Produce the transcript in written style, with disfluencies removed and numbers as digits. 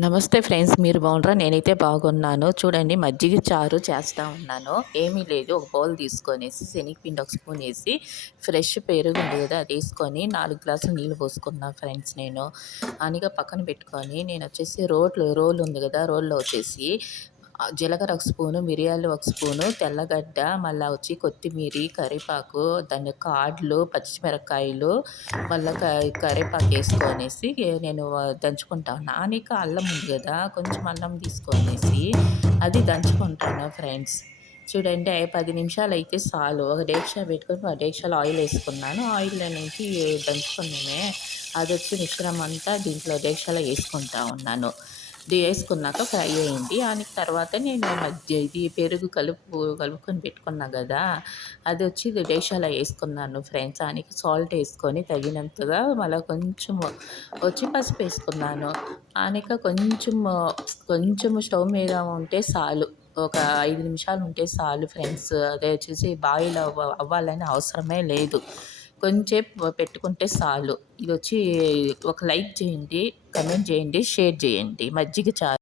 నమస్తే ఫ్రెండ్స్, మీరు బాగున్నారా? నేనైతే బాగున్నాను. చూడండి, మజ్జిగ చారు చేస్తా ఉన్నాను. ఏమీ లేదు, ఒక బౌల్ తీసుకొనేసి శనగపిండి ఒక స్పూన్ వేసి ఫ్రెష్ పెరుగు ఉంది కదా, అది వేసుకొని 4 గ్లాసులు నీళ్ళు పోసుకున్నా ఫ్రెండ్స్. నేను అనిగా పక్కన పెట్టుకొని నేను వచ్చేసి రోల్ ఉంది కదా, రోల్లో వచ్చేసి జీలకర్ర ఒక స్పూను, మిరియాలు ఒక స్పూను, తెల్లగడ్డ, మళ్ళీ వచ్చి కొత్తిమీర, కరివేపాకు, దాని యొక్క ఆడ్లు, పచ్చిమిరపకాయలు, మళ్ళీ కరివేపాకు వేసుకొనేసి నేను దంచుకుంటా ఉన్నా. ఆనిక అల్లం ఉంది కదా, కొంచెం అల్లం తీసుకొనేసి అది దంచుకుంటాను ఫ్రెండ్స్. చూడండి, 10 నిమిషాలు అయితే చాలు. ఒక డేక్షా పెట్టుకొని ఆ డేక్షాలో ఆయిల్ వేసుకున్నాను. ఆయిల్ నుంచి దంచుకున్నామే అది వచ్చి మిశ్రమం అంతా దీంట్లో డేక్షాలో వేసుకుంటా ఉన్నాను. ఇది వేసుకున్నాక ఫ్రై అయింది. దానికి తర్వాత నేను ఇది పెరుగు కలుపుకొని పెట్టుకున్నా కదా, అది వచ్చి డేక్షాలో వేసుకున్నాను ఫ్రెండ్స్. దానికి సాల్ట్ వేసుకొని తగినంతగా, మళ్ళీ కొంచెం వచ్చి పసుపు వేసుకున్నాను. ఆనక కొంచెం స్టవ్ మీద ఉంటే చాలు, ఒక 5 నిమిషాలు ఉంటే చాలు ఫ్రెండ్స్. అదే వచ్చేసి బాయిల్ అవ్వాలని అవసరమే లేదు, కొంచెంసేపు పెట్టుకుంటే చాలు. ఇది వచ్చి ఒక లైక్ చేయండి, కమెంట్ చేయండి, షేర్ చేయండి. మజ్జిగ చారు.